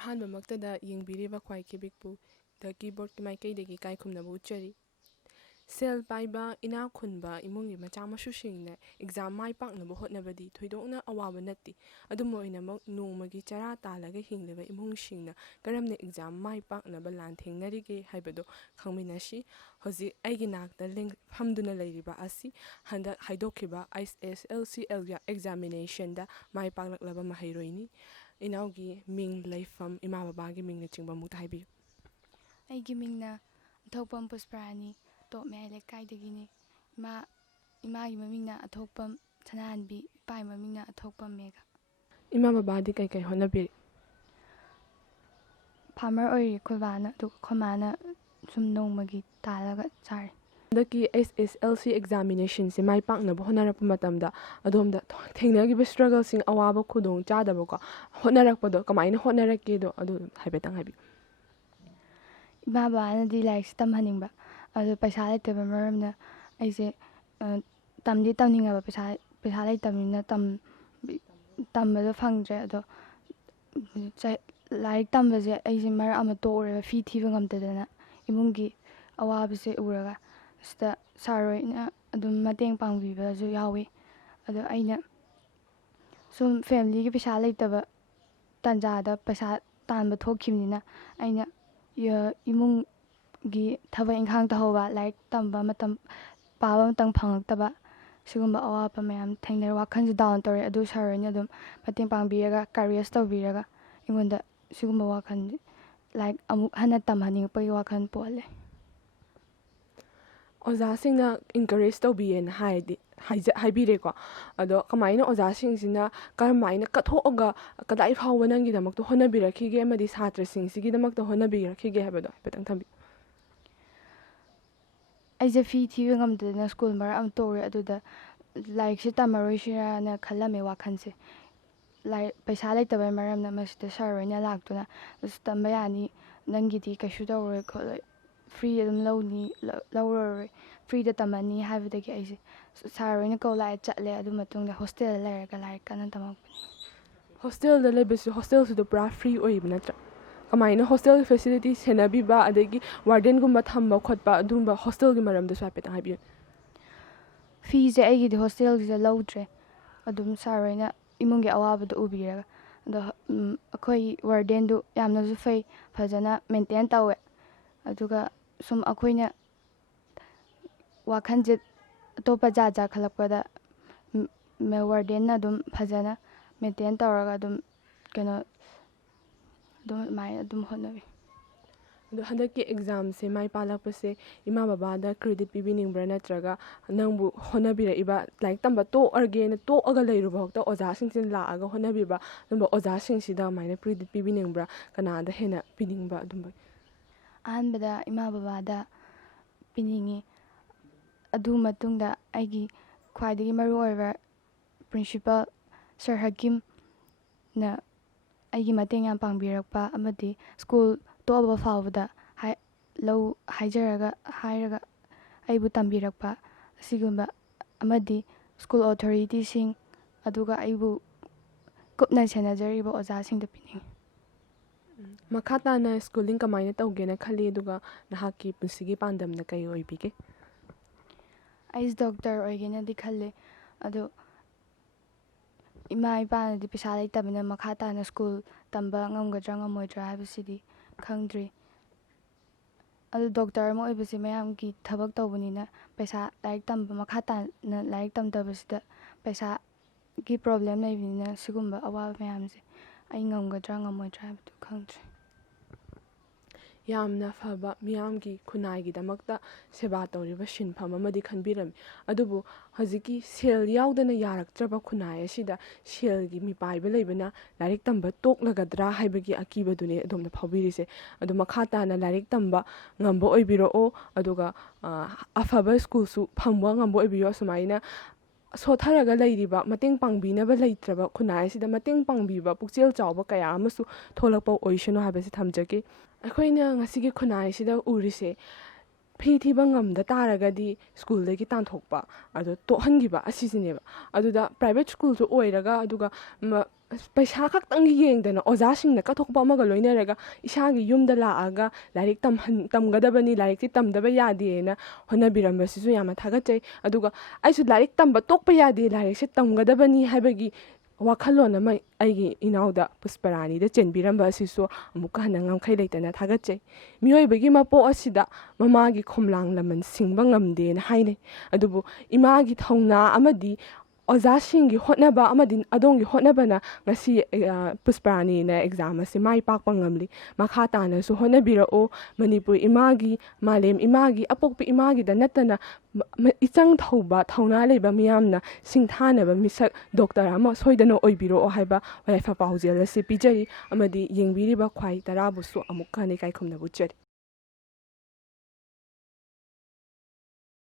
ꯑꯍꯥꯟꯕꯃꯛꯇꯗ ꯌꯦꯡꯕꯤꯔꯤꯕ ꯈ꯭ꯋꯥꯏꯈꯤꯕꯤꯛꯄꯨ ꯗ ꯀꯤꯕꯣꯔꯗꯀꯤ ꯃꯥꯏꯀꯩꯗꯒꯤ ꯏꯀꯥꯏꯈꯨꯝꯅꯕ ꯎꯠꯆꯔꯤ꯫ ꯁꯦꯜ ꯄꯥꯏꯕ ꯏꯅꯥꯛ ꯈꯨꯟꯕ ꯏꯃꯨꯡꯒꯤ ꯃꯆꯥ ꯃꯁꯨꯁꯤꯡꯅ ꯑꯦꯛꯖꯥꯝ ꯃꯥꯏ ꯄꯥꯛꯅꯕ ꯍꯣꯠꯅꯕꯗꯤ ꯊꯣꯏꯗꯣꯛꯅ ꯑꯋꯥꯕ ꯅꯠꯇꯦ꯫ ꯑꯗꯨꯝ ꯑꯣꯏꯅꯃꯛ ꯅꯣꯡꯃꯒꯤ ꯆꯔꯥ ꯇꯥꯜꯂꯒ ꯍꯤꯡꯂꯤꯕ ꯏꯃꯨꯡꯁꯤꯡꯅ ꯀꯔꯝꯅ ꯑꯦꯛꯖꯥꯝ ꯃꯥꯏ ꯄꯥꯛꯅꯕ ꯂꯥꯟꯊꯦꯡꯅꯔꯤꯒꯦ ꯍꯥꯏꯕꯗꯨ ꯈꯪꯃꯤꯟꯅꯁꯤ꯫ ꯍꯧꯖꯤꯛ ꯑꯩꯒꯤ ꯅꯥꯛꯇ ꯐꯝꯗꯨꯅ ꯂꯩꯔꯤꯕ ꯑꯁꯤ ꯍꯟꯗꯛ ꯍꯥꯏꯗꯣꯛꯈꯤꯕ HSLC Examinationꯗ ꯃꯥꯏ ꯄꯥꯛꯂꯛꯂꯕ ꯃꯍꯩꯔꯣꯏꯅꯤ꯫ ꯏꯅꯥꯎꯒꯤ ꯃꯤꯡ, ꯂꯩꯐꯝ, ꯏꯃꯥ ꯕꯕꯥꯒꯤ ꯃꯤꯡꯅꯆꯤꯡꯕ ꯑꯃꯨꯛꯇ ꯍꯥꯏꯕꯤꯌꯨ꯫ ꯑꯩꯒꯤ ꯃꯤꯡꯅ ꯑꯊꯣꯛꯄꯝ ꯄꯨꯁꯄꯥꯔꯥꯅꯤ, ꯇꯣꯞ ꯃꯌꯥꯏ ꯂꯩꯀꯥꯏꯗꯒꯤꯅꯤ꯫ ꯏꯃꯥꯒꯤ ꯃꯃꯤꯡꯅ ꯑꯊꯣꯛꯄꯝ ꯁꯅꯥꯍꯟꯕꯤ, ꯏꯄꯥꯒꯤ ꯃꯃꯤꯡꯅ ꯑꯊꯣꯛꯄꯝ ꯃꯦꯘꯥ꯫ ꯏꯃꯥ ꯕꯕꯥꯗꯤ ꯀꯩꯀꯩ ꯍꯣꯠꯅꯕꯤꯔꯤ? ꯐꯥꯔꯃꯔ ꯑꯣꯏꯔꯤ ꯑꯩꯈꯣꯏ ꯕꯥꯅ, ꯑꯗꯨꯒ ꯑꯩꯈꯣꯏ ꯃꯥꯅ ꯁꯨꯝ ꯅꯣꯡꯃꯒꯤ ꯇꯥꯜꯂꯒ ꯆꯥꯔꯤ꯫ ꯍꯟꯗꯛꯀꯤ HSLC Examinationꯁꯦ ꯃꯥꯏ ꯄꯥꯛꯅꯕ ꯍꯣꯠꯅꯔꯛꯄ ꯃꯇꯝꯗ ꯑꯗꯣꯝꯗ ꯊꯦꯡꯅꯈꯤꯕ ꯁ꯭ꯇ꯭ꯔꯒꯜꯁꯤꯡ, ꯑꯋꯥꯕ ꯈꯨꯗꯣꯡ ꯆꯥꯗꯕꯀꯣ ꯍꯣꯠꯅꯔꯛꯄꯗꯣ ꯀꯃꯥꯏꯅ ꯍꯣꯠꯅꯔꯛꯀꯦꯗꯣ ꯑꯗꯨ ꯍꯥꯏꯐꯦꯠꯇꯪ ꯍꯥꯏꯕꯤꯌꯨ꯫ ꯏꯃꯥ ꯕꯕꯥꯅꯗꯤ ꯂꯥꯏꯔꯤꯛꯁꯦ ꯇꯝꯍꯟꯅꯤꯡꯕ, ꯑꯗꯨ ꯄꯩꯁꯥ ꯂꯩꯇꯕ ꯃꯔꯝꯅ ꯑꯩꯁꯦ ꯇꯝꯗꯤ ꯇꯝꯅꯤꯡꯉꯕ, ꯄꯩꯁꯥ ꯂꯩꯇꯕꯅꯤꯅ ꯇꯝꯕꯗꯣ ꯐꯪꯗ꯭ꯔꯦ꯫ ꯑꯗꯣ ꯂꯥꯏꯔꯤꯛ ꯇꯝꯕꯁꯦ ꯑꯩꯁꯦ ꯃꯔꯛ ꯑꯃ ꯇꯣꯛꯎꯔꯦꯕ, ꯐꯤ ꯊꯤꯕ ꯉꯝꯗꯗꯅ ꯏꯃꯨꯡꯒꯤ ꯑꯋꯥꯕꯁꯦ ꯎꯔꯒ꯫ ꯁꯤꯗ ꯁꯥꯔ ꯍꯣꯏꯅ ꯑꯗꯨꯝ ꯃꯇꯦꯡ ꯄꯥꯡꯕꯤꯕꯁꯨ ꯌꯥꯎꯋꯤ꯫ ꯑꯗꯣ ꯑꯩꯅ ꯁꯨꯝ ꯐꯦꯃꯤꯂꯤꯒꯤ ꯄꯩꯁꯥ ꯂꯩꯇꯕ ꯇꯥꯟꯖꯥꯗ ꯄꯩꯁా ꯇꯥꯟꯕ ꯊꯣꯛꯈꯤꯕꯅꯤꯅ ꯑꯩꯅ ꯏꯃꯨꯡꯒꯤ ꯊꯕꯛ ꯏꯪꯈꯥꯡ ꯇꯧꯍꯧꯕ, ꯂꯥꯏꯔꯤꯛ ꯇꯝꯕ ꯃꯇꯝ, ꯄꯥꯕ ꯃꯇꯝ ꯐꯪꯉꯛꯇꯕ, ꯁꯤꯒꯨꯝꯕ ꯑꯋꯥꯕ ꯃꯌꯥꯝ ꯊꯦꯡꯅꯔ ꯋꯥꯈꯜꯁꯦ ꯗꯥꯎꯟ ꯇꯧꯔꯦ꯫ ꯑꯗꯨ ꯁꯥꯔ ꯍꯣꯏꯅ ꯑꯗꯨꯝ ꯃꯇꯦꯡ ꯄꯥꯡꯕꯤꯔꯒ, ꯀꯔꯦꯖ ꯇꯧꯕꯤꯔꯒ ꯑꯩꯉꯣꯟꯗ ꯁꯤꯒꯨꯝꯕ ꯋꯥꯈꯜ, ꯂꯥꯏꯔꯤꯛ ꯑꯃꯨꯛ ꯍꯟꯅ ꯇꯝꯍꯟꯅꯤꯡꯉꯛꯄꯒꯤ ꯋꯥꯈꯜ ꯄꯣꯛꯍꯜꯂꯦ꯫ ꯑꯣꯖꯥꯁꯤꯡꯅ ꯏꯟꯀꯔꯦꯖ ꯇꯧꯕꯤꯌꯦꯅ ꯍꯥꯏꯕꯤꯔꯦꯀꯣ꯫ ꯑꯗꯣ ꯀꯃꯥꯏꯅ ꯑꯣꯖꯥꯁꯤꯡꯁꯤꯅ ꯀꯔꯝꯍꯥꯏꯅ ꯀꯠꯊꯣꯛꯑꯒ ꯀꯗꯥꯏ ꯐꯥꯎꯕ ꯅꯪꯒꯤꯗꯃꯛꯇ ꯍꯣꯠꯅꯕꯤꯔꯛꯈꯤꯒꯦ, ꯑꯃꯗꯤ ꯁꯥꯇ꯭ꯔꯁꯤꯡꯁꯤꯒꯤꯗꯃꯛꯇ ꯍꯣꯠꯅꯕꯤꯔꯛꯈꯤꯒꯦ ꯍꯥꯏꯕꯗꯣ ꯍꯥꯏꯐꯦꯠꯇꯪ ꯊꯝꯕꯤꯌꯨ꯫ ꯑꯩꯁꯦ ꯐꯤ ꯊꯤꯕ ꯉꯝꯗꯗꯅ ꯁ꯭ꯀꯨꯜ ꯃꯔꯛ ꯑꯃ ꯇꯣꯛꯎꯔꯦ꯫ ꯑꯗꯨꯗ ꯂꯥꯏꯔꯤꯛꯁꯦ ꯇꯝꯃꯔꯣꯏꯁꯤꯔꯥꯅ ꯈꯜꯂꯝꯃꯦ ꯋꯥꯈꯜꯁꯦ꯫ ꯄꯩꯁꯥ ꯂꯩꯇꯕꯩ ꯃꯔꯝꯅ ꯃꯁꯤꯗ ꯁꯥꯔ ꯍꯣꯏꯅ ꯂꯥꯛꯇꯨꯅ ꯑꯁ ꯇꯝꯕ ꯌꯥꯅꯤ, ꯅꯪꯒꯤꯗꯤ ꯀꯩꯁꯨ ꯇꯧꯔꯣꯏ ꯈꯣꯠꯂꯣꯏ, ꯐ꯭ꯔꯤ ꯑꯗꯨꯝ ꯂꯧꯔꯔꯣꯏ, ꯐ꯭ꯔꯤꯗ ꯇꯝꯃꯅꯤ ꯍꯥꯏꯕꯗꯒꯤ ꯑꯩꯁꯦ ꯁꯥꯔ ꯍꯣꯏꯅ ꯀꯧꯂꯥꯛꯑꯦ, ꯆꯠꯂꯦ꯫ ꯑꯗꯨ ꯃꯇꯨꯡꯗ ꯍꯣꯁꯇꯦꯜꯗ ꯂꯩꯔꯒ ꯂꯥꯏꯔꯤꯛ ꯀꯟꯅ ꯇꯝꯃꯛꯄꯅꯤ꯫ ꯍꯣꯁꯇꯦꯜꯗ ꯂꯩꯕꯁꯨ, ꯍꯣꯁꯇꯦꯜꯁꯤꯗ ꯄꯨꯔꯥ ꯐ꯭ꯔꯤ ꯑꯣꯏꯕ ꯅꯠꯇ꯭ꯔꯥ? ꯀꯃꯥꯏꯅ ꯍꯣꯁꯇꯦꯜꯒꯤ ꯐꯦꯁꯤꯂꯤꯇꯤ ꯁꯦꯟꯅꯕꯤꯕ, ꯑꯗꯒꯤ ꯋꯥꯔꯗꯦꯟꯒꯨꯝꯕ ꯊꯝꯕ ꯈꯣꯠꯄ, ꯑꯗꯨꯒꯨꯝꯕ ꯍꯣꯁꯇꯦꯜꯒꯤ ꯃꯔꯝꯗꯁꯨ ꯍꯥꯏꯐꯦꯠꯇꯪ ꯍꯥꯏꯕꯤꯌꯨ꯫ ꯐꯤꯁꯦ ꯑꯩꯒꯤꯗꯤ ꯍꯣꯁꯇꯦꯜꯒꯤꯁꯦ ꯂꯧꯗ꯭ꯔꯦ, ꯑꯗꯨꯝ ꯁꯥꯔ ꯍꯣꯏꯅ ꯏꯃꯨꯡꯒꯤ ꯑꯋꯥꯕꯗꯣ ꯎꯕꯤꯔꯒ꯫ ꯑꯗꯣ ꯑꯩꯈꯣꯏ ꯋꯥꯔꯗꯦꯟꯗꯨ ꯌꯥꯝꯅꯁꯨ ꯐꯩ, ꯐꯖꯅ ꯃꯦꯟꯇꯦꯟ ꯇꯧꯋꯦ꯫ ꯑꯗꯨꯒ ꯁꯨꯝ ꯑꯩꯈꯣꯏꯅ ꯋꯥꯈꯜꯁꯦ ꯑꯇꯣꯞꯄ ꯖꯥꯠ ꯈꯜꯂꯛꯄꯗ ꯋꯥꯔꯗꯦꯟꯅ ꯑꯗꯨꯝ ꯐꯖꯅ ꯃꯦꯟꯇꯦꯟ ꯇꯧꯔꯒ ꯑꯗꯨꯝ ꯑꯗꯨꯃꯥꯏꯅ ꯑꯗꯨꯝ ꯍꯣꯠꯅꯕꯤ꯫ ꯑꯗꯣ ꯍꯟꯗꯛꯀꯤ ꯑꯦꯛꯖꯥꯝꯁꯦ ꯃꯥꯏ ꯄꯥꯛꯂꯛꯄꯁꯦ ꯏꯃꯥ ꯕꯕꯥꯗ ꯀ꯭ꯔꯦꯗꯤꯠ ꯄꯤꯕꯤꯅꯤꯡꯕ꯭ꯔꯥ, ꯅꯠꯇ꯭ꯔꯒ ꯅꯪꯕꯨ ꯍꯣꯠꯅꯕꯤꯔꯛꯏꯕ, ꯂꯥꯏꯔꯤꯛ ꯇꯝꯕ ꯇꯣꯛꯑꯒ ꯂꯩꯔꯨꯕ ꯑꯣꯖꯥꯁꯤꯡꯁꯤꯅ ꯂꯥꯛꯑꯒ ꯍꯣꯠꯅꯕꯤꯕ ꯑꯗꯨꯝꯕ ꯑꯣꯖꯥꯁꯤꯡꯁꯤꯗ ꯑꯗꯨꯃꯥꯏꯅ ꯀ꯭ꯔꯦꯗꯤꯠ ꯄꯤꯕꯤꯅꯤꯡꯕ꯭ꯔꯥ, ꯀꯅꯥꯗ ꯍꯦꯟꯅ ꯄꯤꯅꯤꯡꯕ ꯑꯗꯨꯝꯕ? ꯑꯍꯥꯟꯕꯗ ꯏꯃꯥ ꯕꯕꯥꯗ ꯄꯤꯅꯤꯡꯉꯤ꯫ ꯑꯗꯨ ꯃꯇꯨꯡꯗ ꯑꯩꯒꯤ ꯈ꯭ꯋꯥꯏꯗꯒꯤ ꯃꯔꯨꯑꯣꯏꯕ ꯄ꯭ꯔꯤꯟꯁꯤꯄꯥꯜ ꯁꯔ ꯍꯀꯤꯝꯅ ꯑꯩꯒꯤ ꯃꯇꯦꯡ ꯌꯥꯝ ꯄꯥꯡꯕꯤꯔꯛꯄ, ꯑꯃꯗꯤ ꯁ꯭ꯀꯨꯜ ꯇꯣꯛꯑꯕ ꯐꯥꯎꯕꯗ ꯍꯥꯏꯔꯒ ꯑꯩꯕꯨ ꯇꯝꯕꯤꯔꯛꯄ ꯑꯁꯤꯒꯨꯝꯕ, ꯑꯃꯗꯤ ꯁ꯭ꯀꯨꯜ ꯑꯣꯊꯣꯔꯤꯇꯤꯁꯤꯡ, ꯑꯗꯨꯒ ꯑꯩꯕꯨ ꯀꯨꯞꯅ ꯁꯦꯟꯅꯖꯔꯤꯕ ꯑꯣꯖꯥꯁꯤꯡꯗ ꯄꯤꯅꯤꯡꯉꯤ꯫ ꯃꯈꯥ ꯇꯥꯅ ꯁ꯭ꯀꯨꯂꯤꯡ ꯀꯃꯥꯏꯅ ꯇꯧꯒꯦꯅ ꯈꯜꯂꯤ, ꯑꯗꯨꯒ ꯅꯍꯥꯛꯀꯤ ꯄꯨꯟꯁꯤꯒꯤ ꯄꯥꯟꯗꯝꯅ ꯀꯩ ꯑꯣꯏꯕꯤꯒꯦ? ꯑꯩꯁꯦ ꯗꯣꯛꯇꯔ ꯑꯣꯏꯒꯦꯅꯗꯤ ꯈꯜꯂꯦ꯫ ꯑꯗꯣ ꯏꯃꯥ ꯏꯄꯥꯅꯗꯤ ꯄꯩꯁా ꯂꯩꯇꯕꯅꯤꯅ ꯃꯈꯥ ꯇꯥꯅ ꯁ꯭ꯀꯨꯜ ꯇꯝꯕ ꯉꯝꯒꯗ꯭ꯔꯥ ꯉꯝꯃꯣꯏꯗ꯭ꯔꯥ ꯍꯥꯏꯕꯁꯤꯗꯤ ꯈꯪꯗ꯭ꯔꯤ꯫ ꯑꯗꯨ ꯗꯣꯛꯇꯔ ꯑꯃ ꯑꯣꯏꯕꯁꯦ ꯃꯌꯥꯝꯒꯤ ꯊꯕꯛ ꯇꯧꯕꯅꯤꯅ ꯃꯈꯥ ꯇꯥꯅ ꯂꯥꯏꯔꯤꯛ ꯇꯝꯗꯕꯁꯤꯗ ꯄꯩꯁꯥꯒꯤ ꯄ꯭ꯔꯣꯕ꯭ꯂꯦꯝ ꯂꯩꯕꯅꯤꯅ ꯁꯤꯒꯨꯝꯕ ꯑꯋꯥꯕ ꯃꯌꯥꯝꯁꯦ ꯑꯩ ꯉꯝꯒꯗ꯭ꯔꯥ ꯉꯝꯃꯣꯏꯗ꯭ꯔꯥ ꯍꯥꯏꯕꯗꯨ ꯈꯪꯗ꯭ꯔꯤ꯫ ꯌꯥꯝꯅ ꯐꯕ ꯃꯤꯌꯥꯝꯒꯤ ꯈꯨꯟꯅꯥꯏꯒꯤꯗꯃꯛꯇ ꯁꯦꯕꯥ ꯇꯧꯔꯤꯕ ꯁꯤꯟꯐꯝ ꯑꯃꯗꯤ ꯈꯟꯕꯤꯔꯝꯃꯤ꯫ ꯑꯗꯨꯕꯨ ꯍꯧꯖꯤꯛꯀꯤ ꯁꯦꯜ ꯌꯥꯎꯗꯅ ꯌꯥꯔꯛꯇ꯭ꯔꯕ ꯈꯨꯟꯅꯥꯏ ꯑꯁꯤꯗ ꯁꯦꯜꯒꯤ ꯃꯤꯄꯥꯏꯕ ꯂꯩꯕꯅ ꯂꯥꯏꯔꯤꯛ ꯇꯝꯕ ꯇꯣꯛꯂꯒꯗ꯭ꯔꯥ ꯍꯥꯏꯕꯒꯤ ꯑꯀꯤꯕꯗꯨꯅꯤ ꯑꯗꯣꯝꯅ ꯐꯥꯎꯕꯤꯔꯤꯁꯦ꯫ ꯑꯗꯨ ꯃꯈꯥ ꯇꯥꯅ ꯂꯥꯏꯔꯤꯛ ꯇꯝꯕ ꯉꯝꯕ ꯑꯣꯏꯕꯤꯔꯛꯑꯣ, ꯑꯗꯨꯒ ꯑꯐꯕ ꯁ꯭ꯀꯨꯜꯁꯨ ꯐꯪꯕ ꯉꯝꯕ ꯑꯣꯏꯕꯤꯌꯣ꯫ ꯁꯨꯃꯥꯏꯅ ꯁꯣꯠꯊꯔꯒ ꯂꯩꯔꯤꯕ, ꯃꯇꯦꯡ ꯄꯥꯡꯕꯤꯅꯕ ꯂꯩꯇ꯭ꯔꯕ ꯈꯨꯟꯅꯥꯏ ꯑꯁꯤꯗ ꯃꯇꯦꯡ ꯄꯥꯡꯕꯤꯕ ꯄꯨꯛꯆꯦꯜ ꯆꯥꯎꯕ ꯀꯌꯥ ꯑꯃꯁꯨ ꯊꯣꯛꯂꯛꯄ ꯑꯣꯏꯁꯅꯨ ꯍꯥꯏꯕꯁꯤ ꯊꯝꯖꯒꯦ꯫ ꯑꯩꯈꯣꯏꯅ ꯉꯁꯤꯒꯤ ꯈꯨꯟꯅꯥꯏꯁꯤꯗ ꯎꯔꯤꯁꯦ, ꯐꯤ ꯊꯤꯕ ꯉꯝꯗ ꯇꯥꯔꯒꯗꯤ ꯁ꯭ꯀꯨꯜꯗꯒꯤ ꯇꯥꯟꯊꯣꯛꯄ ꯑꯗꯣ ꯇꯣꯛꯍꯟꯈꯤꯕ ꯑꯁꯤꯁꯤꯅꯦꯕ ꯑꯗꯨꯗ ꯄ꯭ꯔꯥꯏꯚꯦꯠ ꯁ꯭ꯀꯨꯜꯁꯨ ꯑꯣꯏꯔꯒ ꯑꯗꯨꯒ ꯄꯩꯁꯥ ꯈꯛꯇꯪꯒꯤ ꯌꯦꯡꯗꯅ ꯑꯣꯖꯥꯁꯤꯡꯅ ꯀꯠꯊꯣꯛꯄ ꯑꯃꯒ ꯂꯣꯏꯅꯔꯒ ꯏꯁꯥꯒꯤ ꯌꯨꯝꯗ ꯂꯥꯛꯑꯒ ꯂꯥꯏꯔꯤꯛ ꯇꯝꯒꯗꯕꯅꯤ ꯂꯥꯏꯔꯤꯛꯇꯤ ꯇꯝꯗꯕ ꯌꯥꯗꯦꯅ ꯍꯣꯠꯅꯕꯤꯔꯝꯕꯁꯤꯁꯨ ꯌꯥꯝꯅ ꯊꯥꯒꯠꯆꯩ ꯑꯗꯨꯒ ꯑꯩꯁꯨ ꯂꯥꯏꯔꯤꯛ ꯇꯝꯕ ꯇꯣꯛꯄ ꯌꯥꯗꯦ ꯂꯥꯏꯔꯤꯛꯁꯦ ꯇꯝꯒꯗꯕꯅꯤ ꯍꯥꯏꯕꯒꯤ ꯋꯥꯈꯜꯂꯣꯟ ꯑꯃ ꯑꯩꯒꯤ ꯏꯅꯥꯎꯗ ꯄꯨꯁꯄꯔꯥꯅꯤꯗ ꯆꯦꯟꯕꯤꯔꯝꯕ ꯑꯁꯤꯁꯨ ꯑꯃꯨꯛꯀ ꯍꯟꯅ ꯉꯝꯈꯩ ꯂꯩꯇꯅ ꯊꯥꯒꯠꯆꯩ ꯃꯤꯑꯣꯏꯕꯒꯤ ꯃꯄꯣꯛ ꯑꯁꯤꯗ ꯃꯃꯥꯒꯤ ꯈꯣꯝꯂꯥꯡ ꯂꯃꯟ ꯁꯤꯡꯕ ꯉꯝꯗꯦꯅ ꯍꯥꯏꯅꯩ ꯑꯗꯨꯕꯨ ꯏꯃꯥꯒꯤ ꯊꯧꯅꯥ ꯑꯃꯗꯤ ꯑꯣꯖꯥꯁꯤꯡꯒꯤ ꯍꯣꯠꯅꯕ ꯑꯃꯗꯤ ꯑꯗꯣꯝꯒꯤ ꯍꯣꯠꯅꯕꯅ ꯉꯁꯤ ꯄꯨꯁꯄꯔꯥꯅꯤꯅ ꯑꯦꯛꯖꯥꯝ ꯑꯁꯤ ꯃꯥꯏ ꯄꯥꯛꯄ ꯉꯝꯂꯤ ꯃꯈꯥ ꯇꯥꯅꯁꯨ ꯍꯣꯠꯅꯕꯤꯔꯛꯎ ꯃꯅꯤꯄꯨꯔ ꯏꯃꯥꯒꯤ ꯃꯥꯂꯦꯝ ꯏꯃꯥꯒꯤ ꯑꯄꯣꯛꯄ ꯏꯃꯥꯒꯤꯗ ꯅꯠꯇꯅ ꯏꯆꯪ ꯊꯧꯕ ꯊꯧꯅꯥ ꯂꯩꯕ ꯃꯤꯌꯥꯝꯅ ꯁꯤꯡꯊꯥꯅꯕ ꯃꯤꯁꯛ ꯗꯣꯛꯇꯔ ꯑꯃ ꯁꯣꯏꯗꯅ ꯑꯣꯏꯕꯤꯔꯛꯑꯣ ꯍꯥꯏꯕ ꯌꯥꯏꯐ ꯄꯥꯎꯖꯦꯜ ꯑꯁꯤ ꯄꯤꯖꯔꯤ ꯑꯃꯗꯤ ꯌꯦꯡꯕꯤꯔꯤꯕ ꯈ꯭ꯋꯥꯏ ꯇꯔꯥꯕꯨꯁꯨ ꯑꯃꯨꯛꯀ ꯍꯟꯅ ꯏꯀꯥꯏ ꯈꯨꯝꯅꯕ ꯎꯠꯆꯔꯤ